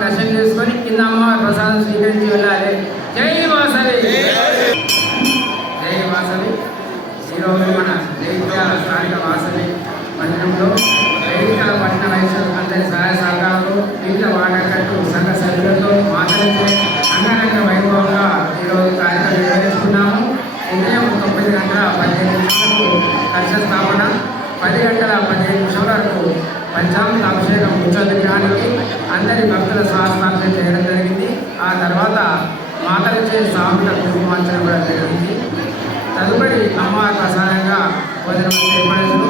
దర్శనం చేసుకొని కింద అమ్మ ప్రసాదం స్వీకరించి వెళ్ళాలి. జై వాసవి! జై వాసవి! ఈరోజు మన జైత్యాల స్థానిక వాసవి మందిరంలో జైత్యాల పట్టణ వైద్యులు అందరి సహాయ సహకారాలు వివిధ వాడకట్టు సంఘ సభ్యులతో మాట్లాడితే అంగరంగ వైభవంగా ఈరోజు కార్యక్రమం నిర్వహిస్తున్నాము. ఉదయం తొమ్మిది గంటల పదిహేను నిమిషాలకు కక్ష స్థాపన పది గంటల పదిహేను నిమిషాల వరకు పంచాంగ అభిషేకం ముచ్చోదడానికి అందరి భక్తుల సహస్థానం చేయడం జరిగింది. ఆ తర్వాత మాతలిచ్చే సాగుల కుటుంబార్చన కూడా జరిగింది. తదుపరి అమ్మవారి ప్రసాదంగా భోజనం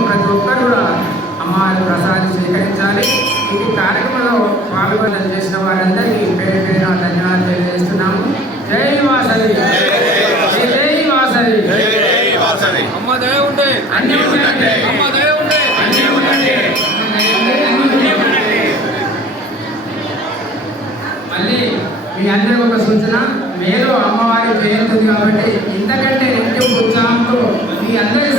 ప్రతి ఒక్కరు కూడా అమ్మవారి ప్రసాదాన్ని స్వీకరించాలి. ఈ కార్యక్రమంలో పాల్గొన చేసిన వారందరికీ పేరు పేరు ధన్యవాదాలు ఏదో అమ్మవారి పేరుంది కాబట్టి ఇంతకంటే రెట్టింపు ఉత్సాహంతో మీ అందరి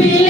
Ты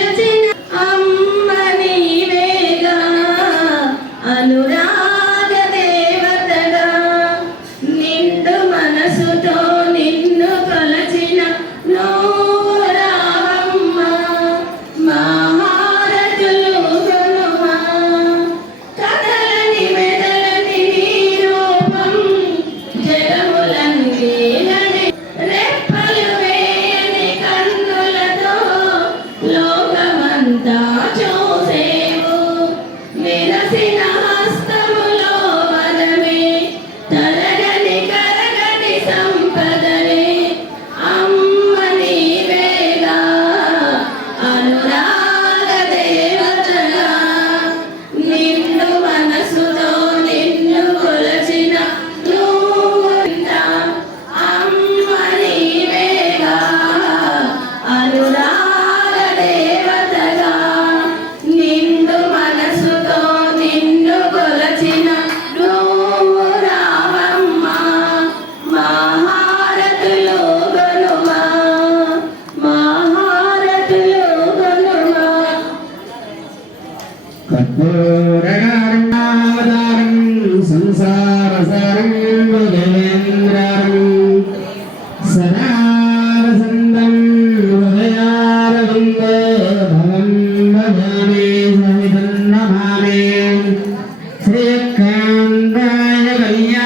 कान्दाय कल्याणनिधस्य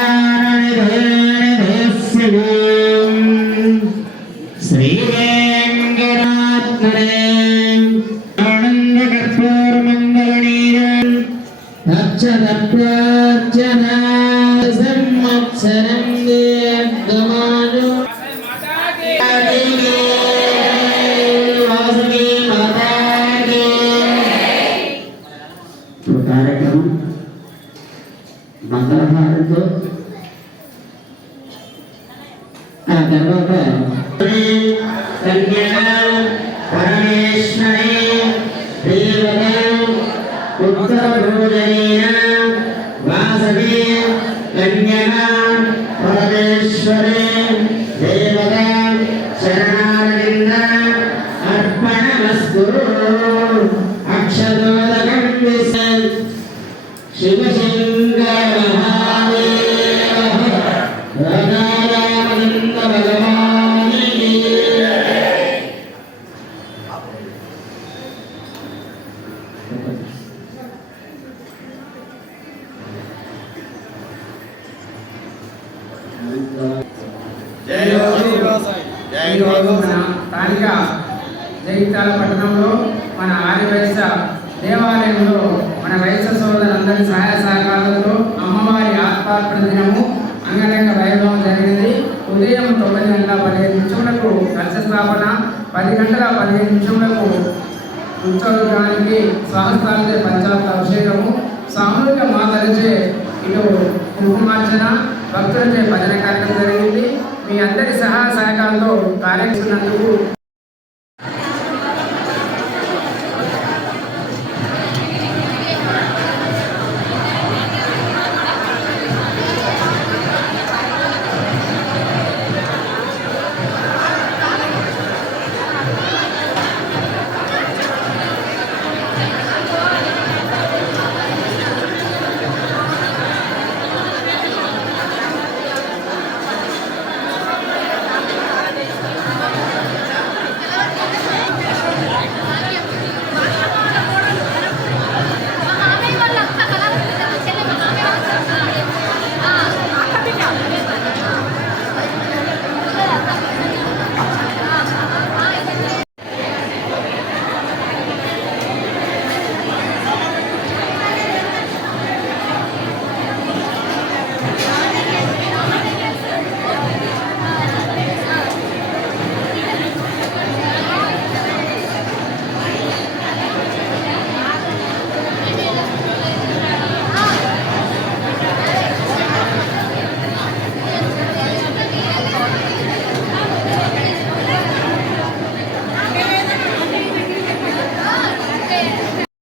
श्रीवेङ्गरात्मने आनन्दकर्पूर्मङ्गलनीरन् तच्च तत्त्वार्चना संवत्सरम् ఆ తర్వాత కన్యా పరమేశ్వరి వాసవి పరమేశ్వరి. ఈరోజు మన స్థానిక జగిత్యాల పట్టణంలో మన ఆదివైశ్య దేవాలయంలో మన వైశ్య సోదరులందరి సహాయ సహకారాలతో అమ్మవారి ఆత్మార్పణ దినము అంగరంగ వైభవం జరిగింది ఉదయం తొమ్మిది గంటల పదిహేను నిమిషములకు కలశ స్థాపన పది గంటల పదిహేను నిమిషములకు ఉత్సవానికి సహస్రాలచే పంచాంగ అభిషేకము సామూహిక మాతలచే ఇటు కుంకుమార్చన భక్తులచే భజన కార్యక్రమం జరిగింది మీ అందరి సహా సహకారంతో కార్యక్రమం